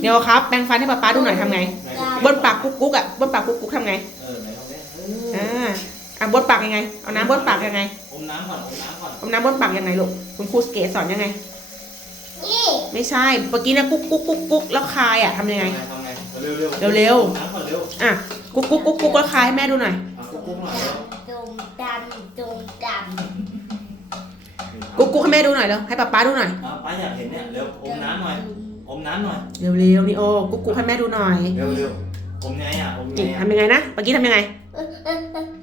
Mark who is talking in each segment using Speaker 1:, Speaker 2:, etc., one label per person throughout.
Speaker 1: เดี๋ยวครับแปรงฟันให้ป้าป้าดูหน่อยทำไงบนปากกุ๊กกุ๊กอะบนปากกุ๊กกุ๊กทำไง
Speaker 2: เออไหนเองดิอ่า
Speaker 1: อะบนปากยังไงเอาน้ำบนปากยังไง
Speaker 2: อมน้ำก่อนอมน้ำก่อน
Speaker 1: อมน้ำบนปากยังไงลูกคุณครูสเกตสอนยังไง
Speaker 3: นี่
Speaker 1: ไม่ใช่เมื่อกี้นะกุ๊กกุ๊กกุ๊กกุ๊กแล้วคายอะทำยังไง
Speaker 2: ทำไงเร็วเร็ว
Speaker 1: เร็ว
Speaker 2: เร็ว
Speaker 1: อะกุ๊กกุ๊กกุ๊กกุ๊กแล้วคายให้แม่ดูหน่อย
Speaker 2: กุ๊กกุ๊กหน่อย
Speaker 3: ดมดำดมดำ
Speaker 1: กุ๊กกุ๊กให้แม่ดูหน่อยแล้วให้ป้าป๊าดูหน่อย
Speaker 2: ป๊าอยากเห็นเนี่ยเร็วอมน้ำหน่อย อมน้ำหน่อย
Speaker 1: เร็วๆนี่โอ้กุ๊กกุ๊กให้แม่ดูหน่อย
Speaker 2: เร็วๆอมไงอะอมไงอ่
Speaker 1: ทำยังไงนะเมื่อกี้ทำยังไง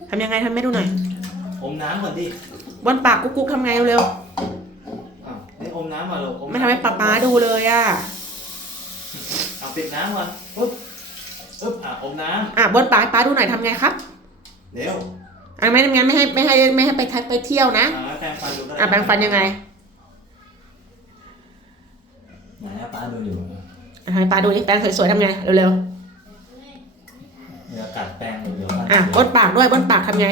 Speaker 1: ทำยังไงทำแม่ดูหน่อย
Speaker 2: อมน้ำก่อนดิ
Speaker 1: บนปากกุ๊กกุ๊กทำไงเร็วๆ
Speaker 2: อ้าวไม่อมน้ำมาหรอ
Speaker 1: กไม่ทำให้ป๊าป๊าดูเลยอะ
Speaker 2: เอาปิดน้ำก่อนปุ๊บปุ๊บอะอมน้ำ
Speaker 1: อะบนปากป๊าดูหน่อยทำไงครับ
Speaker 2: เร็ว
Speaker 1: อะไม่ทำงั้นไม่ให้ไม่ให้ไม่ให้ไปทักไปเที่ยวนะ
Speaker 2: อะแปรงฟันดู
Speaker 1: อะแปรงฟันยังไง
Speaker 2: ป้าดูอยู่
Speaker 1: ให้ป้าดูนี่แปรงสวยๆทำไงเร็ว
Speaker 2: เวากัดแป้งเดี๋ยวมั
Speaker 1: ๆอะก้นปากด้วยก้นปากทำไง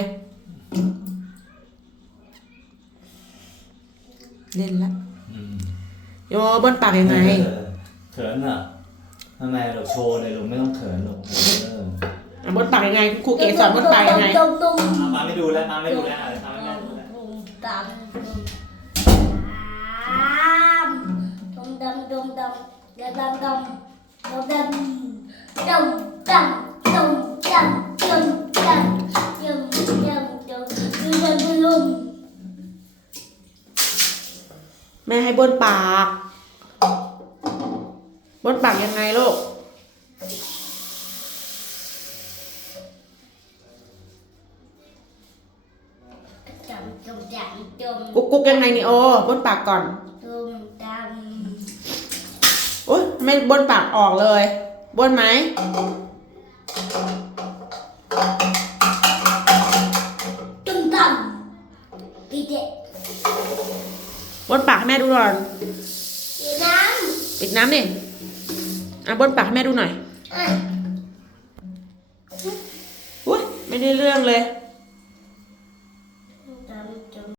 Speaker 1: เล่นละโยบนปากยังไง
Speaker 2: เขินอะทำไมเราโชว์เลยลูกไม่ต้องเขินหรอ
Speaker 1: กบนปากยังไงครูเก๋สอนบนปากยังไง
Speaker 3: มา
Speaker 2: ไม่ดูแล้วป้าไม่ดูแล้วอะป้าไม่ดูแล้ว
Speaker 3: ดำดำดำดำดำดำดำดำดำดำดำดำดำดำดำดำ
Speaker 1: แม่ให้บนปาก บนปากยังไงลูกกุ๊กกุ๊กยังไงนี่โอ้บนปากก่อน ไม่บ้วนปากออกเลยบ้วนไหม
Speaker 3: ดำดำปีเด็ก
Speaker 1: บ้วนปากให้แม่ดูก่อน
Speaker 3: ปีน้
Speaker 1: ปิดน้ำนี่อะบ้วนปากให้แม่ดูหน่อยำ
Speaker 3: อะ
Speaker 1: อุ้ยไม่ได้เรื่องเลย